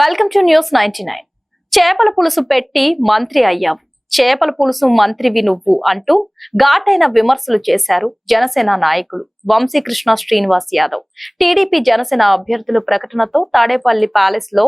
Welcome to news ninety nine చేపల పులుసు పెట్టి మంత్రి అయ్యావు. చేపల పులుసు మంత్రివి నువ్వు అంటూ ఘాటైన విమర్శలు చేశారు జనసేన నాయకులు వంశీకృష్ణ శ్రీనివాస్ యాదవ్. టీడీపీ జనసేన అభ్యర్థుల ప్రకటనతో తాడేపల్లి ప్యాలెస్లో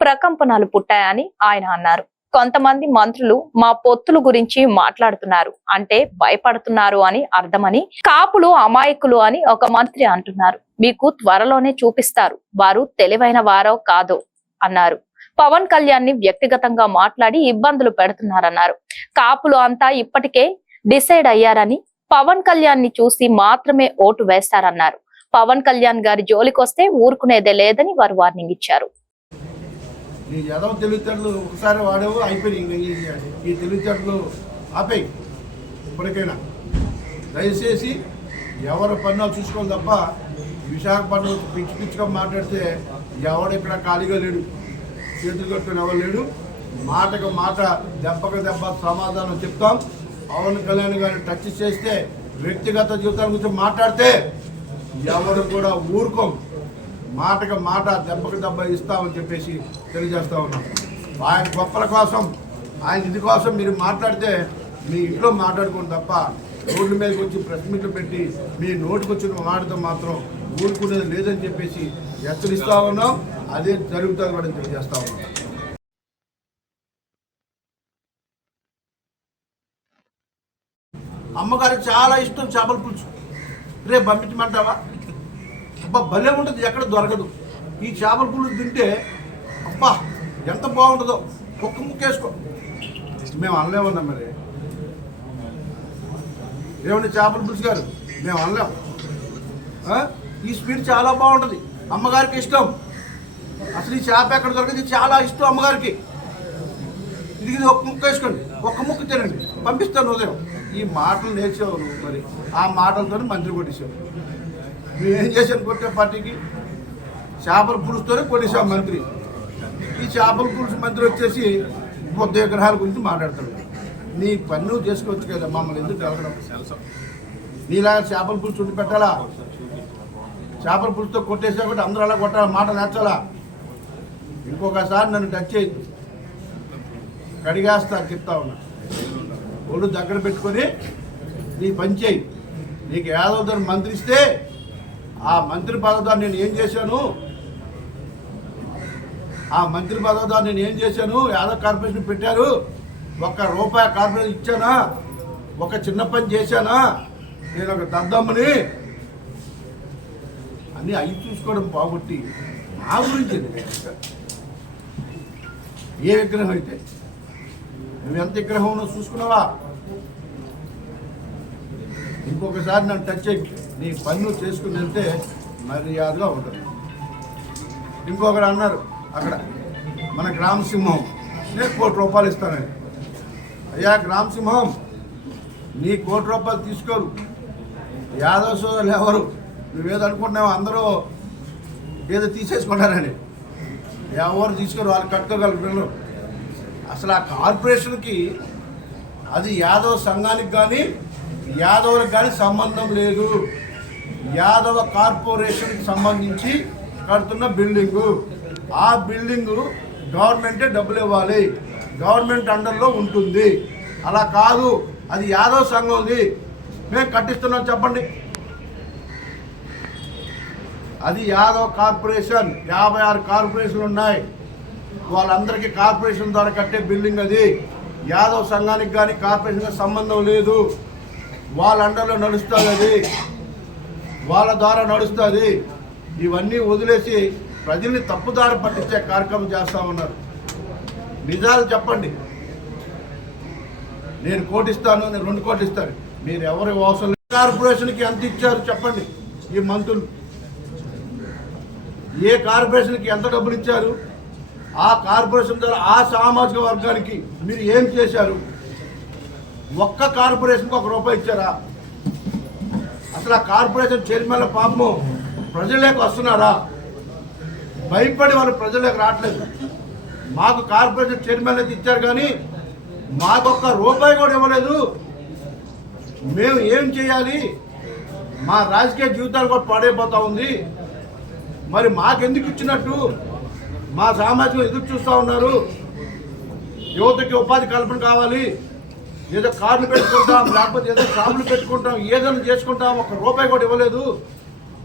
ప్రకంపనలు పుట్టాయని ఆయన అన్నారు. కొంతమంది మంత్రులు మా పొత్తుల గురించి మాట్లాడుతున్నారు అంటే భయపడుతున్నారు అని అర్థమని కాపులు అమాయకులు అని ఒక మంత్రి అంటున్నారు. మీకు త్వరలోనే చూపిస్తారు వారు తెలివైన వారో కాదో. అన్నారు. పవన్ కళ్యాణ్ని వ్యక్తిగతంగా మాట్లాడి ఇబ్బందులు పెడుతున్నారన్నారు. కాపులు అంతా ఇప్పటికే డిసైడ్ అయ్యారని పవన్ కళ్యాణ్ని చూసి మాత్రమే ఓటు వేస్తారన్నారు. పవన్ కళ్యాణ్ గారి జోలికొస్తే ఊరుకునేదే లేదని వారు వార్నింగ్ ఇచ్చారు. ఈ ఎదవ తెలివితేటలు ఒకసారి వాడేవు అయిపోయినాయి ఈ తెలివితేటలు ఆపేయి. ఇప్పటికైనా. దయచేసి ఎవరి పన్ను చూసుకోవాలి తప్ప విశాఖపట్నం పిచ్చి పిచ్చిగా మాట్లాడితే ఎవడు ఇక్కడ ఖాళీగా లేడు? చేతులు కట్టుకుని ఎవరు లేడు? మాటకు మాట దెబ్బకు దెబ్బ సమాధానం చెప్తాం. పవన్ కళ్యాణ్ గారిని టచ్ చేస్తే వ్యక్తిగత జీవితాల గురించి మాట్లాడితే ఎవరు కూడా ఊరుకోం. మాటకు మాట దెబ్బకు దెబ్బ ఇస్తామని చెప్పేసి తెలియజేస్తా ఉన్నాం. ఆయన గొప్పల కోసం ఆయన ఇది కోసం మీరు మాట్లాడితే మీ ఇంట్లో మాట్లాడుకోండి తప్ప రోడ్ల మీదకి వచ్చి ప్రెస్ మీట్లు పెట్టి మీ నోటికి వచ్చిన మాటతో మాత్రం ఊరుకునేది లేదని చెప్పేసి హెచ్చరిస్తా ఉన్నాం. అదే జరుగుతుంది కూడా తెలియజేస్తా ఉన్నాం. అమ్మగారికి చాలా ఇష్టం చేపల పులుసు. రేపు పంపించమంటావా? అబ్బా భలే ఉంటుంది ఎక్కడ దొరకదు. ఈ చేపల పులుసు తింటే అబ్బా ఎంత బాగుంటుందో. ఒక్క ముక్కేసుకో మేము అనలేమన్నా మరి. ఏమండి చేపల పులుసు గారు? మేము అనలేం ఈ స్వీట్ చాలా బాగుంటుంది. అమ్మగారికి ఇష్టం. అసలు ఈ చేప ఎక్కడ దొరకదు? చాలా ఇష్టం అమ్మగారికి. ఇది ఇది ముక్క వేసుకోండి. ఒక్క ముక్క తినండి. పంపిస్తాను ఉదయం. ఈ మాటలు నేర్చేవాళ్ళు మరి. ఆ మాటలతో మంత్రి కొట్టేశావు మేము ఏం చేశాను కొట్టే పార్టీకి? చేపల పులుసుతోనే కొట్టేశాం మంత్రి. ఈ చేపల పులుసు మంత్రి వచ్చేసి బుద్ధ విగ్రహాల గురించి మాట్లాడతాడు. నీ పన్ను చేసుకోవచ్చు కదా. మమ్మల్ని ఎందుకు అడగడం నీలాగా చేపల పులుసు ఉండి పెట్టాలా? చేపల పులుసుతో కొట్టేసా కూడా అందరూ అలా కొట్టాలి మాట నేర్చాలా ఇంకొకసారి నన్ను టచ్ చేయొద్దు. కడిగేస్తా చెప్తా ఉన్నా. ఒళ్ళు దగ్గర పెట్టుకొని నీ పని చేయి. నీకు యాదవ్ మంత్రి ఇస్తే ఆ మంత్రి పదవితో నేను ఏం చేశాను? ఆ మంత్రి పదవితో నేను ఏం చేశాను? యాదవ్ కార్పొరేషన్ పెట్టారు. ఒక్క రూపాయి కార్పొరేషన్ ఇచ్చానా? ఒక చిన్న పని చేశానా? నేను ఒక దద్దమ్మని అన్నీ అవి చూసుకోవడం బాగుట్టి నా గురించి ఏ విగ్రహం అయితే? నువ్వు ఎంత విగ్రహం ఉన్నా చూసుకున్నావా? ఇంకొకసారి నన్ను టచ్ అయ్యి నీ పన్ను చేసుకుని వెళ్తే మర్యాదగా ఉంటుంది. ఇంకొకడు అన్నారు అక్కడ మన గ్రామసింహం నేను కోటి రూపాయలు ఇస్తానని అయ్యా గ్రామసింహం నీ కోటి రూపాయలు తీసుకోరు. యాదవ సోదరులు ఎవరు? నువ్వేదో అనుకుంటున్నావు అందరూ ఏదో తీసేసుకుంటారని. ఎవరు తీసుకోరు వాళ్ళు కట్టుకోగలరు? అసలు ఆ కార్పొరేషన్కి అది యాదవ సంఘానికి కానీ యాదవులకు కానీ సంబంధం లేదు. యాదవ కార్పొరేషన్కి సంబంధించి కడుతున్న బిల్డింగు. ఆ బిల్డింగు గవర్నమెంటే డబ్బులు ఇవ్వాలి. గవర్నమెంట్ అండర్లో ఉంటుంది. అలా కాదు. అది యాదవ సంఘం ఉంది. మేము కట్టిస్తున్నాం చెప్పండి. అది యాదవ్ కార్పొరేషన్. యాభై ఆరు కార్పొరేషన్లు ఉన్నాయి. వాళ్ళందరికీ కార్పొరేషన్ ద్వారా కట్టే బిల్డింగ్ అది. యాదవ్ సంఘానికి కానీ కార్పొరేషన్కి సంబంధం లేదు. వాళ్ళ అండర్లో నడుస్తుంది అది. వాళ్ళ ద్వారా నడుస్తుంది. ఇవన్నీ వదిలేసి ప్రజల్ని తప్పుదారి పట్టించే కార్యక్రమం చేస్తూ ఉన్నారు. నిజాలు చెప్పండి. నేను కోటిస్తాను నేను రెండు కోట్లు ఇస్తాను. మీరు ఎవరి అవసరం కార్పొరేషన్కి ఎంత ఇచ్చారు చెప్పండి. ఈ మంత్రులు ఏ కార్పొరేషన్కి ఎంత డబ్బులు ఇచ్చారు ఆ కార్పొరేషన్ ద్వారా ఆ సామాజిక వర్గానికి మీరు ఏం చేశారు? ఒక్క కార్పొరేషన్కి ఒక రూపాయి ఇచ్చారా? అసలు ఆ కార్పొరేషన్ చైర్మన్ల పాపము ప్రజలకు వస్తున్నారా? భయపడి వాళ్ళు ప్రజలకు రావట్లేదు. మాకు కార్పొరేషన్ చైర్మన్ అయితే ఇచ్చారు కానీ మాకు ఒక్క రూపాయి కూడా ఇవ్వలేదు. మేము ఏం చేయాలి? మా రాజకీయ జీవితాలు కూడా పాడైపోతూ ఉంది. మరి మాకెందుకు ఇచ్చినట్టు మా సామాజికం ఎదురు చూస్తూ ఉన్నారు? యువతకి ఉపాధి కల్పన కావాలి. ఏదో కార్లు పెట్టుకుంటాం లేకపోతే ఏదో షాపులు పెట్టుకుంటాం ఏదైనా చేసుకుంటాం ఒక రూపాయి కూడా ఇవ్వలేదు.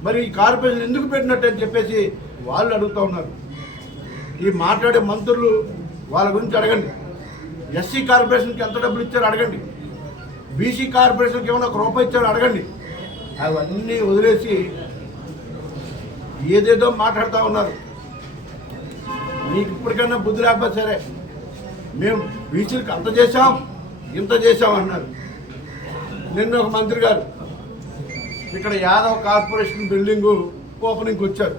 మరి ఈ కార్పొరేషన్ ఎందుకు పెట్టినట్టు అని చెప్పేసి వాళ్ళు అడుగుతూ ఉన్నారు. ఈ మాట్లాడే మంత్రులు వాళ్ళ గురించి అడగండి. ఎస్సీ కార్పొరేషన్కి ఎంత డబ్బులు ఇచ్చారో అడగండి. బీసీ కార్పొరేషన్కి ఏమైనా ఒక రూపాయి ఇచ్చారో అడగండి. అవన్నీ వదిలేసి ఏదేదో మాట్లాడుతూ ఉన్నారు. మీకు ఇప్పటికన్నా బుద్ధి లేకపోతే సరే. మేము బీచ్లకు అంత చేశాం ఇంత చేశాం అన్నారు. నిన్న ఒక మంత్రి గారు ఇక్కడ యాదవ్ కార్పొరేషన్ బిల్డింగు ఓపెనింగ్కి వచ్చారు.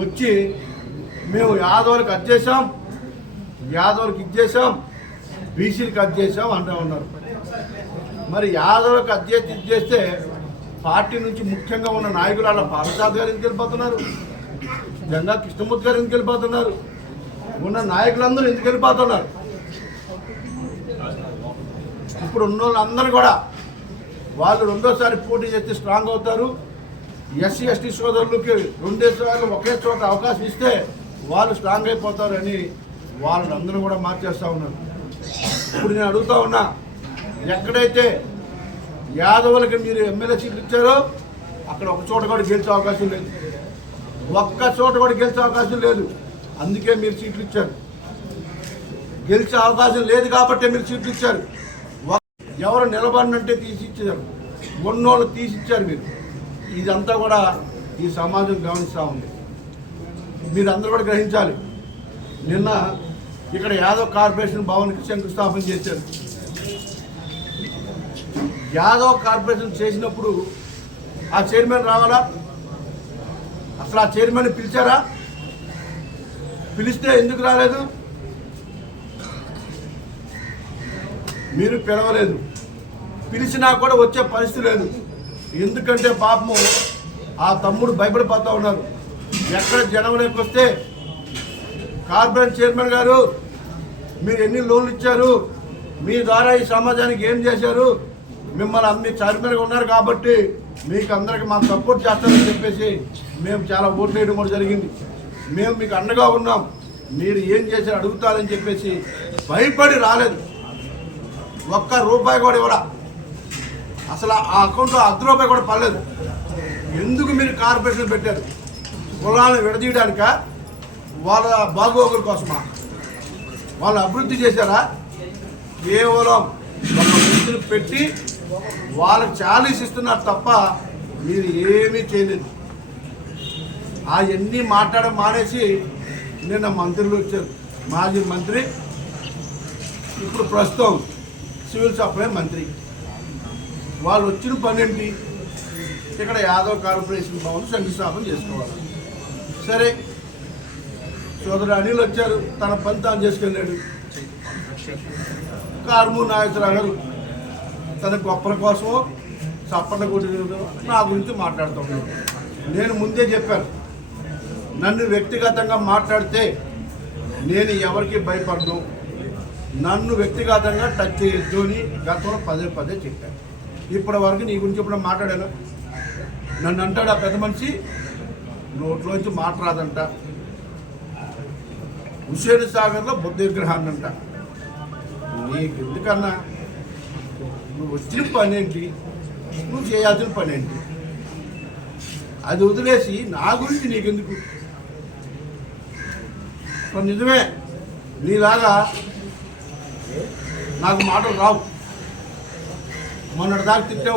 వచ్చి మేము యాదవులకు అది చేసాం యాదవులకు ఇది చేసాం బీసీలకు అది చేసాం అంటూ ఉన్నారు. మరి యాదవులకు అధ్యక్ష చేసి ఇది చేస్తే పార్టీ నుంచి ముఖ్యంగా ఉన్న నాయకులు వాళ్ళ పాలసాద్ గారు ఎందుకు వెళ్ళిపోతున్నారు? గంగా కృష్ణమూర్తి గారు ఎందుకు వెళ్ళిపోతున్నారు? ఉన్న నాయకులందరూ ఎందుకు వెళ్ళిపోతున్నారు? ఇప్పుడు ఉన్న వాళ్ళందరూ కూడా వాళ్ళు రెండోసారి పోటీ చేస్తే స్ట్రాంగ్ అవుతారు. ఎస్సీ ఎస్టీ సోదరులకి రెండేసార్లు ఒకే చోట అవకాశం ఇస్తే వాళ్ళు స్ట్రాంగ్ అయిపోతారని వాళ్ళందరూ కూడా మార్చేస్తూ ఉన్నారు. ఇప్పుడు నేను అడుగుతా ఉన్నా ఎక్కడైతే యాదవులకి మీరు ఎమ్మెల్యే సీట్లు ఇచ్చారో అక్కడ ఒక చోట కూడా గెలిచే అవకాశం లేదు. ఒక్క చోట కూడా గెలిచే అవకాశం లేదు. అందుకే మీరు సీట్లు ఇచ్చారు. గెలిచే అవకాశం లేదు కాబట్టి మీరు సీట్లు ఇచ్చారు. ఎవరు నిలబడినంటే తీసి ఇచ్చారు. ఉన్నోళ్ళు తీసి ఇచ్చారు మీరు. ఇదంతా కూడా ఈ సమాజం గమనిస్తూ ఉంది. మీరు అందరూ కూడా గ్రహించాలి. నిన్న ఇక్కడ యాదవ్ కార్పొరేషన్ భవన్కి శంకుస్థాపన చేశారు. యాదవ్ కార్పొరేషన్ చేసినప్పుడు ఆ చైర్మన్ రావాలా? అసలు ఆ చైర్మన్ పిలిచారా? పిలిస్తే ఎందుకు రాలేదు? మీరు పిలవలేదు. పిలిచినా కూడా వచ్చే పరిస్థితి లేదు. ఎందుకంటే పాపము ఆ తమ్ముడు భయపడిపోతూ ఉన్నారు. ఎక్కడ జనంలోకి వస్తే కార్పొరేట్ చైర్మన్ గారు మీరు ఎన్ని లోన్లు ఇచ్చారు? మీ ద్వారా ఈ సమాజానికి ఏం చేశారు? మిమ్మల్ని అన్ని చైర్మన్గా ఉన్నారు కాబట్టి మీకు అందరికి మాకు సపోర్ట్ చేస్తారని చెప్పేసి మేము చాలా ఓట్లు వేయడం కూడా జరిగింది. మేము మీకు అండగా ఉన్నాం. మీరు ఏం చేశారు అడుగుతారని చెప్పేసి భయపడి రాలేదు. ఒక్క రూపాయి కూడా ఇవ్వరా అసలు ఆ అకౌంట్లో అర్ధ రూపాయి కూడా పడలేదు. ఎందుకు మీరు కార్పొరేషన్ పెట్టారు? కులాలను విడదీయడానిక? వాళ్ళ బాగోగుల కోసమా? వాళ్ళు అభివృద్ధి చేశారా? కేవలం ఒక పెట్టి వాళ్ళకి చాలీస్ ఇస్తున్నారు తప్ప మీరు ఏమీ చేయలేదు. అవన్నీ మాట్లాడడం మానేసి నిన్న మంత్రులు వచ్చారు. మాజీ మంత్రి ఇప్పుడు ప్రస్తుతం సివిల్ సప్లై మంత్రి. వాళ్ళు వచ్చిన పని ఏంటి? ఇక్కడ యాదవ్ కార్పొరేషన్ భవన్ శంకుస్థాపన చేసుకోవాలి. సరే సోదరు అనిల్ వచ్చారు తన పని తాను చేసుకెళ్ళాడు. కార్ము నాగేశ్వరరావు గారు తన గొప్పల కోసం చప్పట్ల కొట్టిన నా గురించి మాట్లాడుతున్నాను నేను ముందే చెప్పాను. నన్ను వ్యక్తిగతంగా మాట్లాడితే నేను ఎవరికి భయపడను. నన్ను వ్యక్తిగతంగా టచ్ చేయొద్దు అని గతంలో పదే పదే చెప్పాను. ఇప్పటి వరకు నీ గురించి ఇప్పుడు మాట్లాడాను? నన్ను అంటాడు ఆ పెద్ద మనిషి? నోట్లోంచి మాట రాదంట. హుషేన్ సాగర్లో బుద్ధ విగ్రహాన్ని అంట నీకు ఎందుకన్నా నువ్వు వచ్చిన పని ఏంటి నువ్వు చేయాల్సిన పని ఏంటి అది వదిలేసి నా గురించి నీకెందుకు? నిజమే నీలాగా నాకు మాటలు రావు. మొన్నటి దాకా తిట్టావు.